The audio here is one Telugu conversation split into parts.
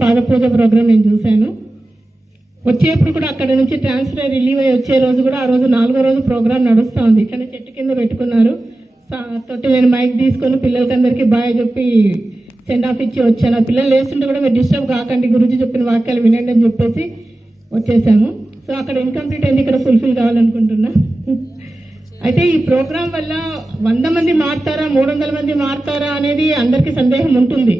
పాదపూజ ప్రోగ్రాం నేను చూశాను. వచ్చేప్పుడు కూడా అక్కడ నుంచి ట్రాన్స్ఫర్ రిలీవ్ అయ్యి వచ్చే రోజు కూడా ఆ రోజు 4వ రోజు ప్రోగ్రాం నడుస్తూ ఉంది. ఇక్కడ చెట్టు కింద పెట్టుకున్నారు. తోటి నేను మైక్ తీసుకొని పిల్లలకందరికీ బాయ్ చెప్పి సెండ్ ఆఫ్ ఇచ్చి వచ్చాను. పిల్లలు వేస్తుంటే కూడా మీరు డిస్టర్బ్ కాకండి, గురించి చెప్పిన వాక్యాలు వినండి అని చెప్పేసి వచ్చేసాము. సో అక్కడ ఇన్కంప్లీట్ అయింది, ఇక్కడ ఫుల్ఫిల్ కావాలనుకుంటున్నా. అయితే ఈ ప్రోగ్రాం వల్ల 100 మంది మారుతారా 300 మంది మారుతారా అనేది అందరికీ సందేహం ఉంటుంది.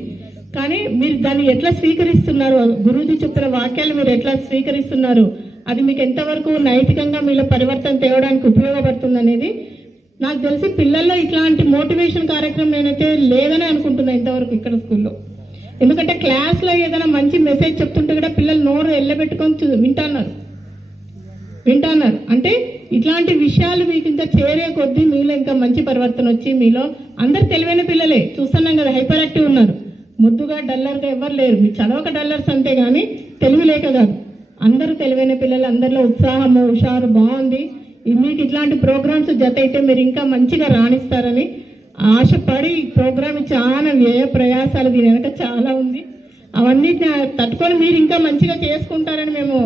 కానీ మీరు దాన్ని ఎట్లా స్వీకరిస్తున్నారు, గురూజీ చెప్పిన వాక్యాలు మీరు ఎట్లా స్వీకరిస్తున్నారు, అది మీకు ఎంతవరకు నైతికంగా మీలో పరివర్తన తేవడానికి ఉపయోగపడుతుంది అనేది నాకు తెలిసి పిల్లల్లో ఇట్లాంటి మోటివేషన్ కార్యక్రమం నేనైతే లేదని అనుకుంటున్నాను ఇంతవరకు ఇక్కడ స్కూల్లో. ఎందుకంటే క్లాస్లో ఏదైనా మంచి మెసేజ్ చెప్తుంటే కూడా పిల్లలు నోరు ఎల్లబెట్టుకొని వింటున్నారు. అంటే ఇట్లాంటి విషయాలు మీకు ఇంకా చేరే కొద్దీ మీలో ఇంకా మంచి పరివర్తన వచ్చి మీలో అందరు తెలివైన పిల్లలే చూస్తున్నాం కదా, హైపర్ యాక్టివ్ ఉన్నారు. ముద్దుగా డల్లర్గా ఎవరు లేరు. మీరు చదవక డల్లర్స్ అంతే కానీ తెలివి లేక కాదు. అందరూ తెలివైన పిల్లలు, అందరిలో ఉత్సాహము హుషారు బాగుంది. మీకు ఇట్లాంటి ప్రోగ్రామ్స్ జత అయితే మీరు ఇంకా మంచిగా రాణిస్తారని ఆశపడి ఈ ప్రోగ్రామ్ చాలా వ్యయ ప్రయాసాలు దీని వెనక చాలా ఉంది. అవన్నీ తట్టుకొని మీరు ఇంకా మంచిగా చేసుకుంటారని మేము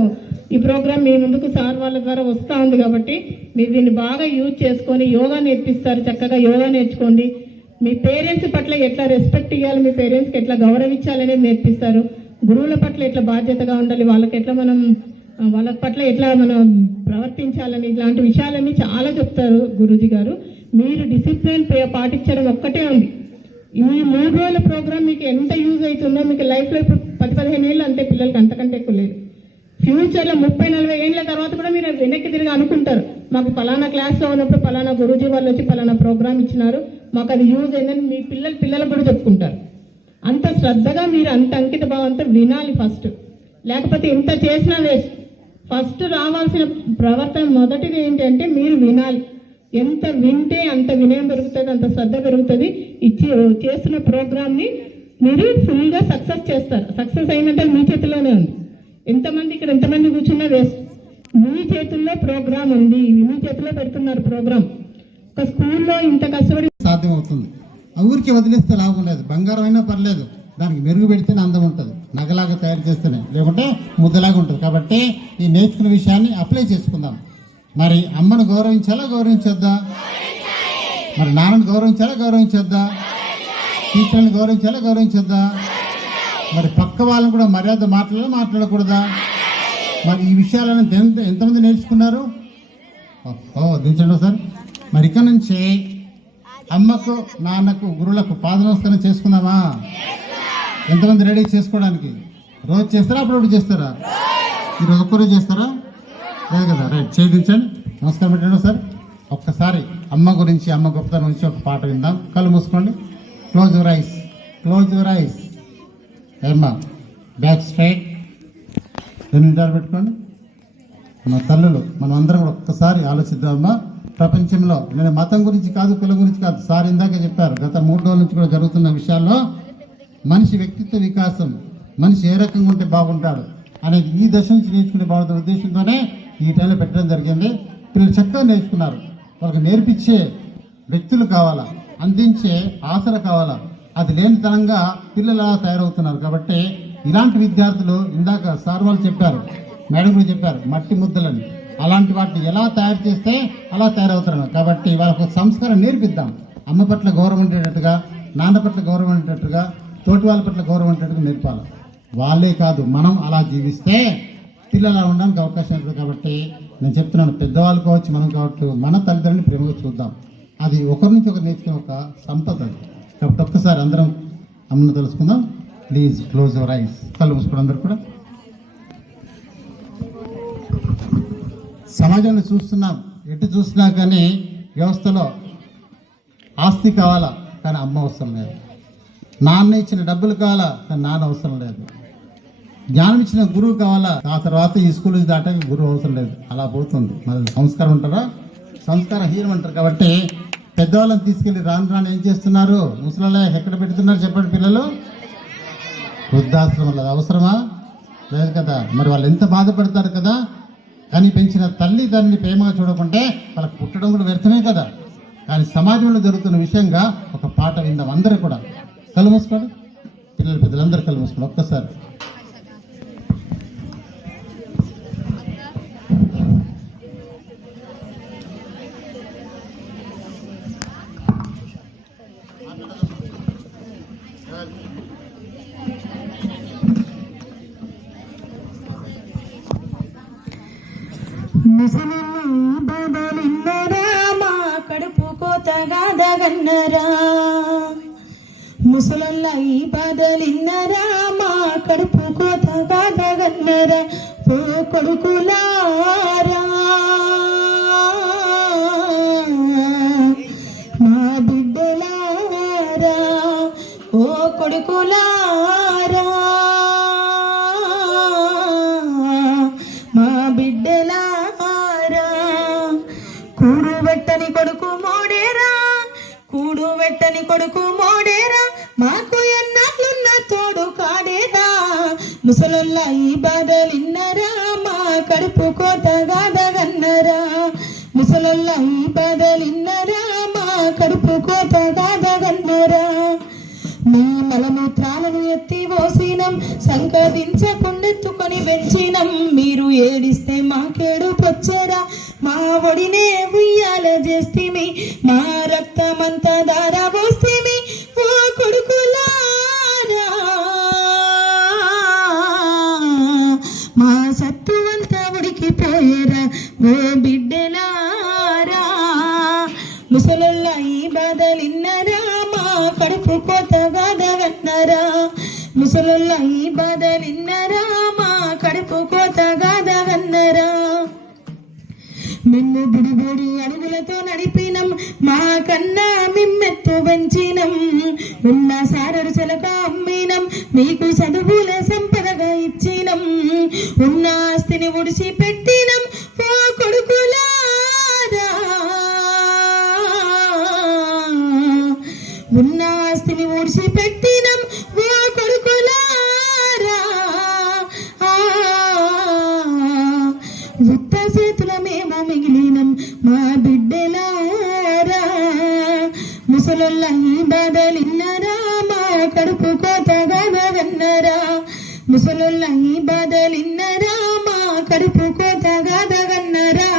ఈ ప్రోగ్రామ్ మీ ముందుకు సార్ వాళ్ళ ద్వారా వస్తూ ఉంది. కాబట్టి మీరు దీన్ని బాగా యూజ్ చేసుకొని యోగా నేర్పిస్తారు. చక్కగా యోగా నేర్చుకోండి. మీ పేరెంట్స్ పట్ల ఎట్లా రెస్పెక్ట్ ఇవ్వాలి, మీ పేరెంట్స్కి ఎట్లా గౌరవించాలనేది నేర్పిస్తారు. గురువుల పట్ల ఎట్లా బాధ్యతగా ఉండాలి, వాళ్ళ పట్ల ఎట్లా మనం ప్రవర్తించాలని ఇట్లాంటి విషయాలన్నీ చాలా చెప్తారు గురూజీ గారు. మీరు డిసిప్లిన్ పాటించడం ఒక్కటే ఉంది. ఈ 3 రోజుల ప్రోగ్రామ్ మీకు ఎంత యూజ్ అవుతుందో మీకు లైఫ్లో ఇప్పుడు 10-15 ఏళ్ళు అంతే, పిల్లలకి అంతకంటే ఎక్కువ లేదు. ఫ్యూచర్లో 30-40 ఏళ్ళ తర్వాత కూడా మీరు వెనక్కి తిరిగి అనుకుంటారు, మాకు పలానా క్లాస్లో ఉన్నప్పుడు పలానా గురూజీ వాళ్ళు వచ్చి పలానా ప్రోగ్రామ్ ఇచ్చినారు, మాకు అది యూజ్ అయిందని మీ పిల్లలకు కూడా చెప్పుకుంటారు. అంత శ్రద్ధగా మీరు అంత అంకిత భావంతో వినాలి ఫస్ట్. లేకపోతే ఎంత చేసినా వేస్ట్. ఫస్ట్ రావాల్సిన ప్రవర్తన మొదటిది ఏంటంటే మీరు వినాలి. ఎంత వింటే అంత వినయం పెరుగుతుంది, అంత శ్రద్ధ పెరుగుతుంది. చేస్తున్న ప్రోగ్రామ్ని మీరు ఫుల్గా సక్సెస్ చేస్తారు. సక్సెస్ అయినట్టే మీ చేతిలోనే ఉంది. ఎంతమంది కూర్చున్నా వేస్ట్. మీ చేతుల్లో ప్రోగ్రామ్ ఉంది, మీ చేతిలో పెడుతున్నారు ప్రోగ్రామ్. ఒక స్కూల్లో ఇంత కష్టపడి సాధ్యమవుతుంది. ఆ ఊరికి వదిలేస్తే లాభం లేదు. బంగారం అయినా పర్లేదు, దానికి మెరుగు పెడితేనే అందం ఉంటుంది. నగలాగా తయారు చేస్తేనే, లేకుంటే ముద్దలాగా ఉంటుంది. కాబట్టి ఈ నేర్చుకున్న విషయాన్ని అప్లై చేసుకుందాం. మరి అమ్మను గౌరవించొద్దా? మరి నాన్నను గౌరవించొద్దా? టీచర్ని గౌరవించొద్దా? మరి పక్క వాళ్ళని కూడా మర్యాద మాట్లాడకూడదా? మరి ఈ విషయాలను ఎంతమంది నేర్చుకున్నారు? దించండి సార్. మరి ఇక్కడ నుంచి అమ్మకు నాన్నకు గురువులకు పాద నమస్కారం చేసుకుందామా? ఎంతమంది రెడీ చేసుకోవడానికి? రోజు చేస్తారా, అప్పుడప్పుడు చేస్తారా? ఈరోజు ఒక్కరోజు చేస్తారా? లేదు కదా, రైట్. చేయించండి, నమస్కారం పెట్టండి సార్. ఒక్కసారి అమ్మ గురించి, అమ్మ గొప్పతనం నుంచి ఒక పాట విందాం. కళ్ళు మూసుకోండి. Close your eyes. ఏమ్మా బ్యాక్ స్ట్రైట్, ఎన్నింటారు పెట్టుకోండి. మన తల్లులు మనం అందరం కూడా ఒక్కసారి ఆలోచిద్దామమ్మా. ప్రపంచంలో నేను మతం గురించి కాదు, కులం గురించి కాదు, సార్ ఇందాక చెప్పారు, గత 3 రోజుల నుంచి కూడా జరుగుతున్న విషయాల్లో మనిషి వ్యక్తిత్వ వికాసం, మనిషి ఏ రకంగా ఉంటే బాగుంటాడు అనేది ఈ దశ నుంచి నేర్చుకునే బాగుంటుంది ఉద్దేశంతోనే ఈ టైంలో పెట్టడం జరిగింది. పిల్లలు చక్కగా నేర్చుకున్నారు. వాళ్ళకి నేర్పించే వ్యక్తులు కావాలా, అందించే ఆసర కావాలా. అది లేనితనంగా పిల్లలు అలా తయారవుతున్నారు. కాబట్టి ఇలాంటి విద్యార్థులు, ఇందాక సార్ వాళ్ళు చెప్పారు, మేడం కూడా చెప్పారు, మట్టి ముద్దలని, అలాంటి వాటిని ఎలా తయారు చేస్తే అలా తయారవుతున్నారు. కాబట్టి వాళ్ళకు సంస్కారం నేర్పిద్దాం. అమ్మ పట్ల గౌరవం ఉండేటట్టుగా, నాన్న పట్ల గౌరవం ఉండేటట్టుగా, తోటి వాళ్ళ పట్ల గౌరవం ఉండేటట్టుగా నేర్పాలి. వాళ్ళే కాదు, మనం అలా జీవిస్తే పిల్లలు అలా ఉండడానికి అవకాశం ఉంటుంది. కాబట్టి నేను చెప్తున్నాను, పెద్దవాళ్ళు కావచ్చు, మనం కావచ్చు, మన తల్లిదండ్రులు ప్రేమగా చూద్దాం. అది ఒకరి నుంచి ఒకరు నేర్చుకునే ఒక సంపద. కాబట్టి ఒక్కసారి అందరం అమ్మను తెలుసుకుందాం. Please close your eyes. కళ్ళు మూసుకోండి అందరు కూడా. సమాజంలో చూస్తున్నాం, ఎటు చూసినా కానీ వ్యవస్థలో ఆస్తి కావాలా కానీ అమ్మ అవసరం లేదు, నాన్న ఇచ్చిన డబ్బులు కావాలా కానీ నాన్న అవసరం లేదు, జ్ఞానం ఇచ్చిన గురువు కావాలా. ఆ తర్వాత ఈ స్కూల్ దాటాక గురువు అవసరం లేదు, అలా పోతుంది. మరి సంస్కారం అంటారా, సంస్కార హీనం అంటారు. కాబట్టి పెద్దవాళ్ళని తీసుకెళ్లి రాను రాను ఏం చేస్తున్నారు, ముసలాళ్ళ ఎక్కడ పెడుతున్నారు చెప్పండి పిల్లలు? వృద్ధాశ్రమం. అది అవసరమా? లేదు కదా. మరి వాళ్ళు ఎంత బాధపడతారు కదా. కానీ పెంచిన తల్లి దాన్ని ప్రేమగా చూడకుంటే వాళ్ళకి పుట్టడం కూడా వ్యర్థమే కదా. కానీ సమాజంలో జరుగుతున్న విషయంగా ఒక పాట విందాం అందరూ కూడా. కళ్ళు మూసుకోండి పిల్లలు, పెద్దలందరూ కళ్ళు మూసుకోండి ఒక్కసారి. ముసలిని బాధలిన్నరా మా కడుపు కోతగా దగన్నరా. ముసలల్ల ఈ బాధలిన్నరా మా కడుపు కోతగా దగన్నరా. ఓ కొడుకులారా మా బిడ్డలారా, ఓ కొడుకులారా మా బిడ్డలారా. కూడు వెట్టని కొడుకు మోడేరా, కూడు వెట్టని కొడుకు మోడేరా, మాకు ఎన్నాళ్ళున్న తోడు కాడేదా. ముసలొల్ల ఈ బాధలిన్నరా మా కడుపు కోతగా దగన్నరా. ముసలొల్ల ఈ బాధలిన్నరా మా కడుపు కోతగా దగన్నరా. మీ మలమూత్రాలను ఎత్తి పోసినం, సంకదించకుండెత్తుకొని పెంచినం. మీరు ఏడిస్తే మాకేడు పొచ్చరా, మా ఒడినే ఉయ్యాల చేస్తిమి, మా రక్తమంతా దారా పోస్తిమి. ఓ కొడుకులారా మా సత్తువంతా ఉడికిపోయేరా. ఓ బిడ్డలారా ముసలొల్ల ఈ బాధలిన్నరా మా కడుపు కోతగా దగన్నరా. ముసలొల్ల ఈ బాధలిన్నరా మా కడుపు కోతగా దగన్నరా. మిమ్ము బుడిబుడి అడుగులతో నడిపినం, మా కన్నా మిమ్మెత్తు పెంచినం. ఉన్న సారడు చెలక అమ్మినం, మీకు చదువుల సంపదగా ఇచ్చినం. ఉన్న ఆస్తిని ఉడిసి పెట్టినం. ఓ కొడుకులారా ఉన్న ఆస్తిని ఊడ్చి పెట్టినం. ఓ కొడుకులారా ఉత్త చేతుల మేము మిగిలినం మా బిడ్డలారా. ముసలొల్ల ఈ బాధలిన్నరా మా కడుపు కోతగా దగన్నరా. ముసలొల్ల ఈ బాధలిన్నరా మా కడుపు కోతగా దగన్నరా.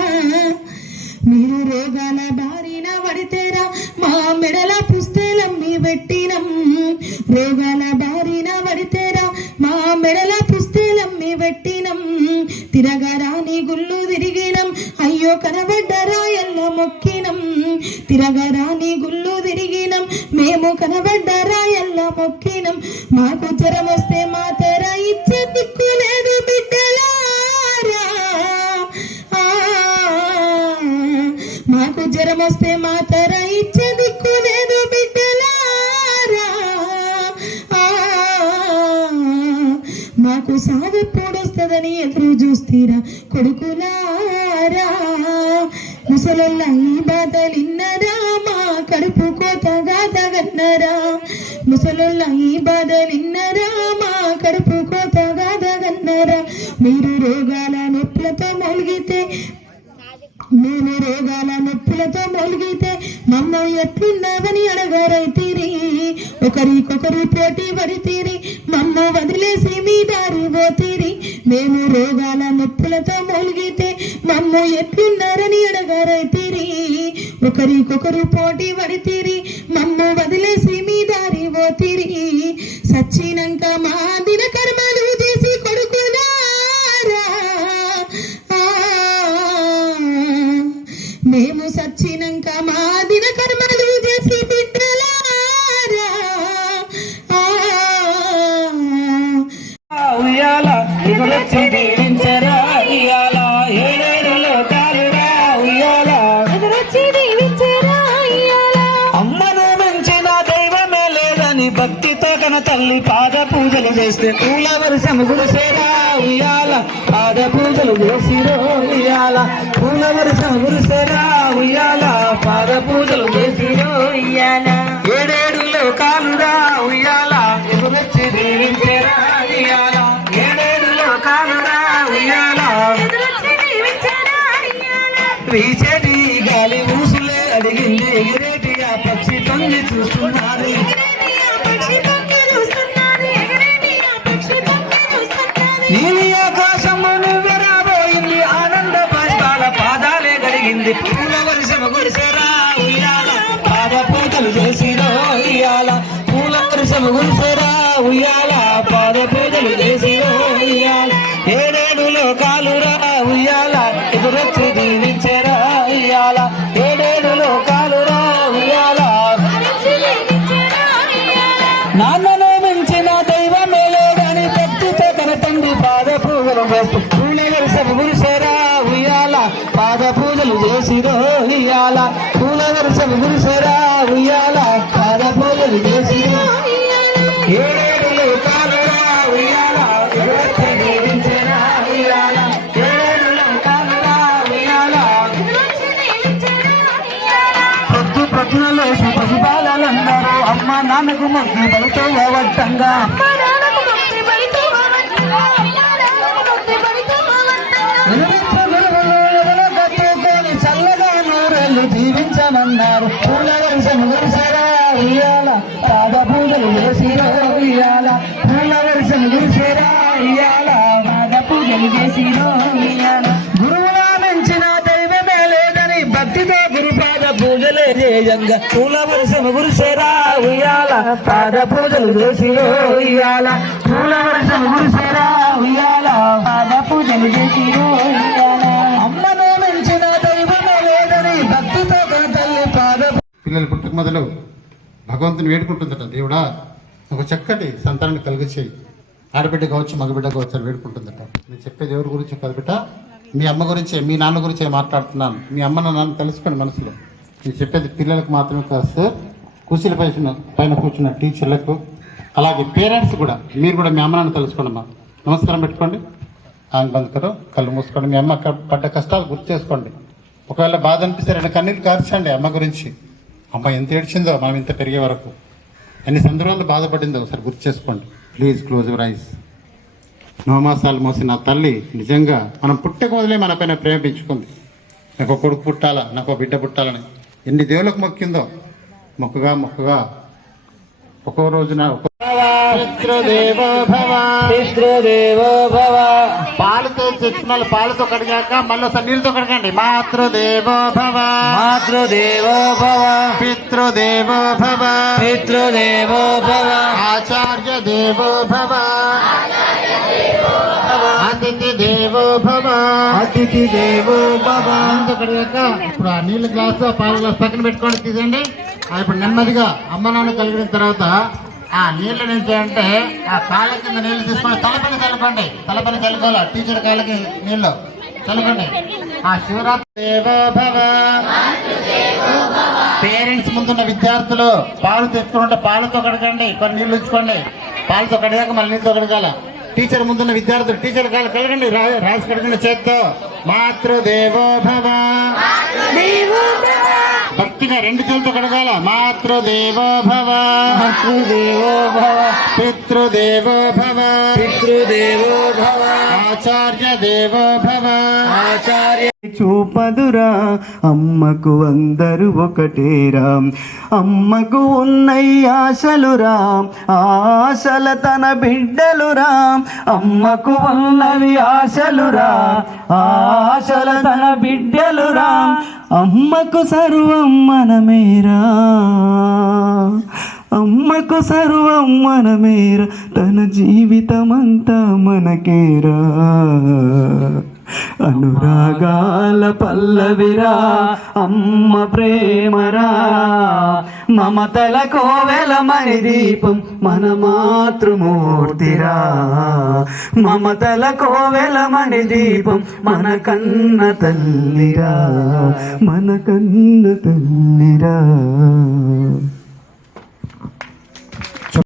మీరు రోగాల బారిన పడితేరా మా మెడల పుస్తెలమ్మి పెట్టినం. రోగాల బారిన పడితేరా మా మెడల పుస్తెలమ్మి పెట్టినం. తిరగరాని గుళ్ళు తిరిగినం, అయ్యో కనబడ్డరా ఎల్ల మొక్కినం. తిరగరాని గుళ్ళు తిరిగినం, మేము కనబడ్డరా ఎల్ల మొక్కినం. మాకు జ్వరం వస్తే మా తెర ఇచ్చే దిక్కు లేదు బిడ్డలారా. మాకు జ్వరం వస్తే మా తెర ఇచ్చే దిక్కు లేదు బిడ్డలారా. మాకు సావెప్పుడొస్తుందని ఎదురు చూస్తీరా కొడుకులారా. ముసలొల్ల ఈ బాధలిన్నరా మా కడుపు కోతగా దగన్నరా. ముసలొల్ల ఈ బాధలిన్నరా మా కడుపు కోతగా దగన్నరా. మీరు రోగాల నొప్పులతో మొలిగితే, మేము రోగాల నొప్పులతో మొలిగితే మమ్మ ఎట్లున్నావని అడగారైతీరి. ఒకరికొకరు పోటీ పడితీరి, మమ్మ వదిలేసి మీ దారి పోతీరి. మేము రోగాల నొప్పులతో మొలిగితే మమ్మ ఎట్లున్నారని అడగారైతీరి. ఒకరికొకరు పోటీ పడితీరి, మమ్మ వదిలేసి మీ దారి పోతీరి. సచ్చినంక మా దిన కర్మలు చేసి కొడుకులారా. మేము సచ్చినంక మా దిన కర్మలు చేసి బిడ్డలారా. ఉయ్యాల ఎగురొచ్చి దీవించరా ఇయ్యాల, ఏడేడు లోకాలురా ఉయ్యాల ఎదురొచ్చి దీవించరా ఇయ్యాల. అమ్మను మించిన దైవమే లేదని భక్తితో కన తల్లి పాద పూజలు చేసి చేస్తే పూల వర్షం కురిసేరా ఉయ్యాల పాద పూజలు చేసిరో ఉయ్యాల పూల వర్షం కురిసేరా ఉయ్యాల పాద పూజలు చేసిరో ఉయ్యాల ఏడేడు లోకాలురా ఉయ్యాల ఎదురొచ్చి దీవించేరా ఉయ్యాల ఏడేడు లోకాలురా ఉయ్యాల వీచేటి గాలి ఊసులే అడిగింది ఎగిరేటి ఆ పక్షి తొంగి చూస్తున్నారు నీలి ఆకాశము నువ్వెరాబోయింది ఆనంద బాష్పాల పాదాలే గడిగింది పూల వర్షము కురిసేరా ఉయ్యాల పాద పూజలు చేసిరో ఉయ్యాల పూల వర్షము కురిసేరా ఉయ్యాల పాద పూజలు చేసిరో ఉయ్యాల ఏడేడు లోకాలురా ఉయ్యాల ఎదురొచ్చి దీవించేరా ఉయ్యాల ఏడేడు లోకాలురా ఉయ్యాల నాన్నను మించిన దైవమే లేదని భక్తితో తన తండ్రి పాద పూజలు వేస్తూ పూల వర్షము కురిసేరా ఉయ్యాల పాద పూజలు చేసిరో ఉయ్యాల పూల వర్షము కురిసేరా ఉయ్యాల పాద పూజలు చేసిరో ఏడేడు లోకాలురా ఉయ్యాల ఎదురొచ్చి దీవించేరా ఉయ్యాల ఏడేడు లోకాలురా ఉయ్యాల పొద్దున లేచి పసిబాలందరూ అమ్మ నాన్నకు మొక్కి బలితో వట్టంగా చల్లగా నూరెళ్ళు జీవించమన్నారు పూల వర్షము కురిసేరా ఉయ్యాల పాద పూజలు చేసిరో ఉయ్యాల పూల వర్షము కురిసేరా ఉయ్యాల పాద పూజలు చేసిరో ఉయ్యాల గురువులా మించిన దైవమే లేదని భక్తితో గురుపాద పూజలే చేయంగా పూల వర్షము కురిసేరా ఉయ్యాల పాద పూజలు చేసిరో ఉయ్యాల పూల వర్షము కురిసేరా ఉయ్యాల పాద పూజలు చేసిరో ఉయ్యాల అమ్మను మించిన దైవమే లేదని భక్తితో తల్లి పాద పిల్లలు పుట్టక మొదలు భగవంతుని వేడుకుంటుందట, దేవుడా ఒక చక్కటి సంతానాన్ని కలిగచేయి, ఆడబిడ్డ కావచ్చు మగబిడ్డ కావచ్చు అని వేడుకుంటుందట. నేను చెప్పేది ఎవరి గురించి కాదు బిడ్డ, మీ అమ్మ గురించే మీ నాన్న గురించే మాట్లాడుతున్నాను. మీ అమ్మ నాన్న తెలుసుకోండి మనసులో. నేను చెప్పేది పిల్లలకు మాత్రమే కాదు సార్, కుర్చీల పైన కూర్చున్న టీచర్లకు, అలాగే పేరెంట్స్ కూడా. మీరు కూడా మీ అమ్మ నాన్న తెలుసుకోండి. అమ్మా నమస్కారం పెట్టుకోండి, ఆంగ్ బంద్కరు, కళ్ళు మూసుకోండి. మీ అమ్మ పడ్డ కష్టాలు గుర్తు చేసుకోండి. ఒకవేళ బాధ అనిపిస్తే రెండు కన్నీళ్ళు కార్చండి అమ్మ గురించి. అమ్మ ఎంత ఏడ్చిందో మనం ఇంత పెరిగే వరకు, ఎన్ని సందర్భాలు బాధపడిందో ఒకసారి గుర్తు చేసుకోండి. Please close your eyes. నవమాసాలు మోసిన నా తల్లి నిజంగా మనం పుట్టక మొదలే మన పైన ప్రేమ పెంచుకుంది. నాకు ఒక కొడుకు పుట్టాలా, నాకు ఒక బిడ్డ పుట్టాలని ఎన్ని దేవులకు మొక్కిందో. మొక్కగా ఒక్కో రోజున పితృదేవో భవ, పితృదేవో భవ. పాలతో తెచ్చిన పాలతో కడిగాక మళ్ళీ ఒకసారి నీళ్ళతో కడగండి. మాతృదేవో భవ, మాతృదేవో భవ, పితృదేవో భవ, పితృదేవో భవ. ఆచార్య దేవో భవ, అతిథి దేవో భవ, అతిథి దేవో భవ. నీళ్ళతో కడిగాక ఇప్పుడు ఆ నీళ్ళ గ్లాసు ఆ పాల గ్లాసు పక్కన పెట్టుకోండి, తీసేయండి. ఇప్పుడు నెమ్మదిగా అమ్మ నాన్న కలిగిన తర్వాత ఆ నీళ్ళు నుంచి అంటే ఆ కాళ్ళ కింద నీళ్లు తీసుకొని తలపని చల్లుకోండి. తలపని చల్లుకోవాలి, టీచర్ కాళ్ళకి నీళ్ళు చల్లుకోండి. ఆ శివరాత్రి దేవో భవ. పేరెంట్స్ ముందున్న విద్యార్థులు పాలు తెచ్చుకుంటే పాలతో కడగండి, కొన్ని నీళ్ళు ఉంచుకోండి. పాలతో కడిగాక మళ్ళీ నీళ్ళతో కడగాల. టీచర్ ముందున్న విద్యార్థులు టీచర్ కాళ్ళు కడగండి, రాసి కడగండి చేత్తో. మాతృదేవో భవ. భక్తిగా రెండు చేతులతో కడగాల. మాతృదేవో భవ, మాతృదేవో భవ, పితృదేవో భవ, పితృదేవో భవ. ఆచార్య దేవో భవ. ఆచార్య చూపదురా అమ్మకు అందరూ ఒకటేరా, అమ్మకు ఉన్నయి ఆశలురా, ఆశల తన బిడ్డలురా. అమ్మకు ఉన్నవి ఆశలురా, ఆశల తన బిడ్డలురా. అమ్మకు సర్వం మనమేరా, అమ్మకు సర్వం మనమేరా, తన జీవితమంతా మనకేరా. అనురాగాల పల్లవిరా అమ్మ ప్రేమరా, మమతల కోవెలమణి దీపం మన మాతృమూర్తిరా. మమతల కోవెలమణి దీపం మన కన్న తల్లిరా, మన కన్న తల్లిరా.